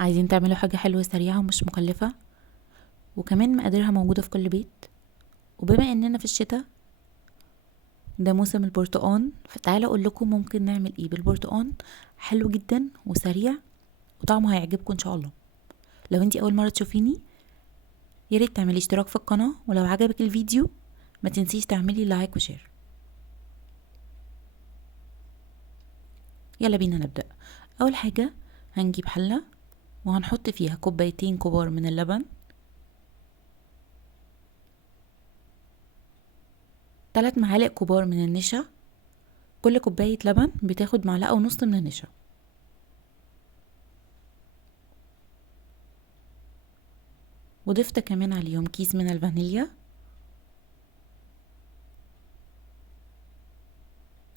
عايزين تعملوا حاجة حلوة سريعة ومش مكلفة، وكمان مقاديرها موجودة في كل بيت. وبما اننا في الشتاء، ده موسم البرتقان، فتعالى اقول لكم ممكن نعمل ايه بالبرتقان حلو جدا وسريع وطعمه هيعجبكم ان شاء الله. لو انتي اول مرة تشوفيني، ياريت تعملي اشتراك في القناة، ولو عجبك الفيديو ما تنسيش تعملي لايك وشير. يلا بينا نبدأ. اول حاجة هنجيب حلة وهنحط فيها كوبايتين كبار من اللبن، 3 معالق كبار من النشا. كل كوباية لبن بتاخد معلقة ونص من النشا. وضفت كمان عليهم كيس من الفانيليا.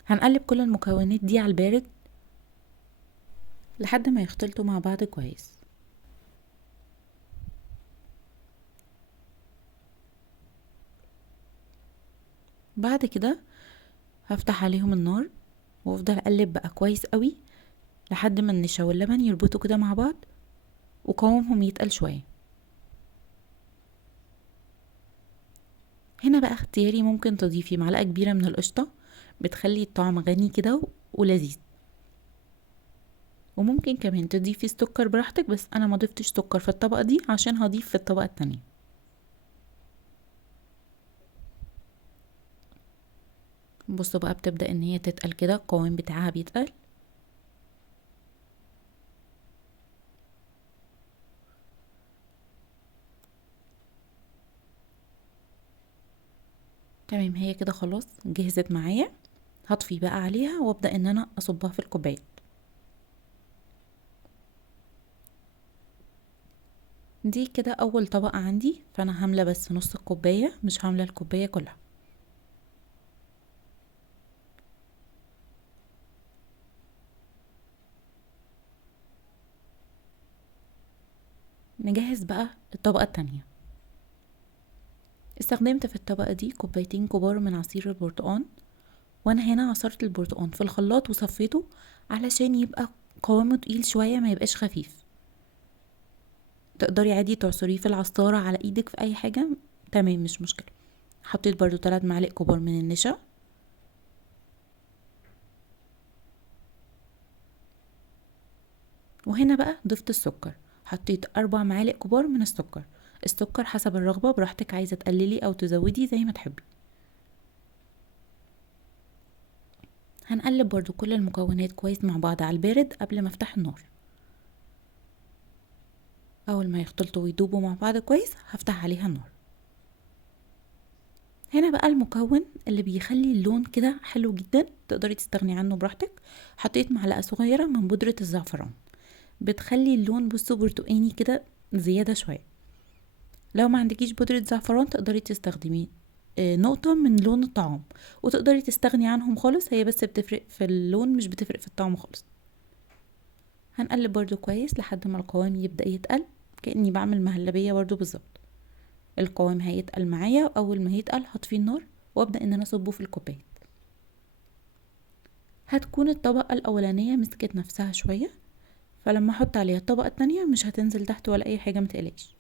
هنقلب كل المكونات دي على البارد لحد ما يختلطوا مع بعض كويس. بعد كده هفتح عليهم النار وافضل اقلب بقى كويس قوي لحد ما النشا واللبن يربطوا كده مع بعض وقوامهم يتقل شوية. هنا بقى اختياري، ممكن تضيفي معلقة كبيرة من القشطة، بتخلي الطعم غني كده ولذيذ. وممكن كمان تضيفي السكر براحتك، بس انا ما ضفتش سكر في الطبقة دي عشان هضيف في الطبقة التانية. بصوا بقى بتبدأ ان هي تتقل كده، القوام بتاعها بيتقل. تمام، هي كده خلاص جهزت معايا. هطفي بقى عليها وابدأ ان انا اصبها في الكوباية. دي كده اول طبقة عندي، فانا هاملة بس نص الكوباية، مش هاملة الكوباية كلها. نجهز بقى الطبقة التانية. استخدمت في الطبقة دي كوبايتين كبار من عصير البرتقال. وانا هنا عصرت البرتقال في الخلاط وصفيته علشان يبقى قوامه تقيل شوية، ما يبقاش خفيف. تقدري عادي تعصريه في العصارة على ايدك في اي حاجة، تمام مش مشكلة. حطيت برضو 3 معالق كبار من النشا. وهنا بقى ضفت السكر، حطيت 4 معالق كبار من السكر. السكر حسب الرغبة، براحتك، عايزة تقللي او تزودي زي ما تحبي. هنقلب برضو كل المكونات كويس مع بعض على البارد قبل ما افتح النار. اول ما يختلطوا ويدوبوا مع بعض كويس هفتح عليها النار. هنا بقى المكون اللي بيخلي اللون كده حلو جدا، تقدري تستغني عنه براحتك. حطيت معلقة صغيرة من بودرة الزعفران، بتخلي اللون بصوا برتقاني كده زيادة شوية. لو ما عندكيش بودرة زعفران تقدري تستخدمي نقطة من لون الطعام، وتقدري تستغني عنهم خالص، هي بس بتفرق في اللون مش بتفرق في الطعم خالص. هنقلب برضو كويس لحد ما القوام يبدأ يتقل، كأني بعمل مهلبية برضو بالظبط. القوام هيتقل معايا، واول ما يتقل هطفي النار وابدأ ان انا اصبه في الكوباية. هتكون الطبقة الاولانية مسكت نفسها شوية، فلما احط عليها الطبقة التانية مش هتنزل تحت ولا اي حاجة، متقلقش.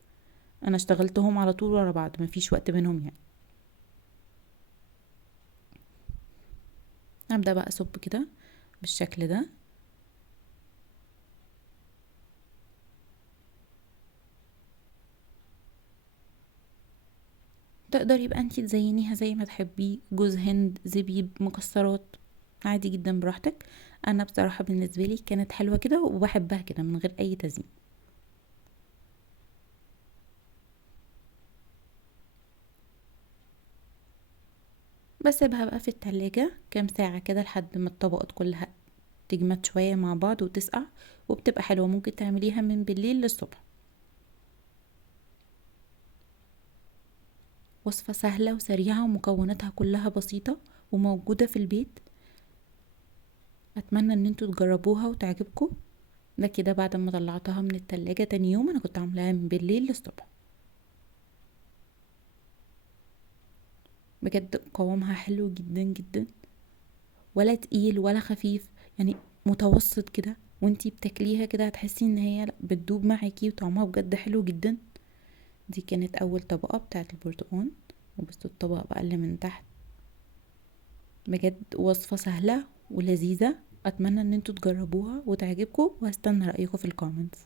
انا اشتغلتهم على طول ورا بعض، مفيش وقت بينهم يعني. هبدأ بقى اصب كده بالشكل ده. تقدر يبقى انتي تزينيها زي ما تحبي، جوز هند، زبيب، مكسرات، عادي جدا براحتك. انا بصراحة بالنسبة لي كانت حلوة كده وبحبها كده من غير اي تزيين. بسيبها بقى في التلاجة كام ساعة كده لحد ما الطبقات كلها تجمد شوية مع بعض وتسقع، وبتبقى حلوة. ممكن تعمليها من بالليل للصبح. وصفة سهلة وسريعة ومكوناتها كلها بسيطة وموجودة في البيت. اتمنى ان انتوا تجربوها وتعجبكم. ده كده بعد ما طلعتها من التلاجة تاني يوم، انا كنت عاملاها من بالليل للصبح. بجد قوامها حلو جدا جدا، ولا تقيل ولا خفيف، يعني متوسط كده، وانتي بتاكليها كده هتحسي ان هي بتدوب معاكي وطعمها بجد حلو جدا. دي كانت اول طبقة بتاعة البرتقال. وبصوا الطبقة بقى اللي من تحت، بجد وصفة سهلة ولذيذة. اتمنى ان انتوا تجربوها وتعجبكم، وهستنى رأيكم في الكومنتس.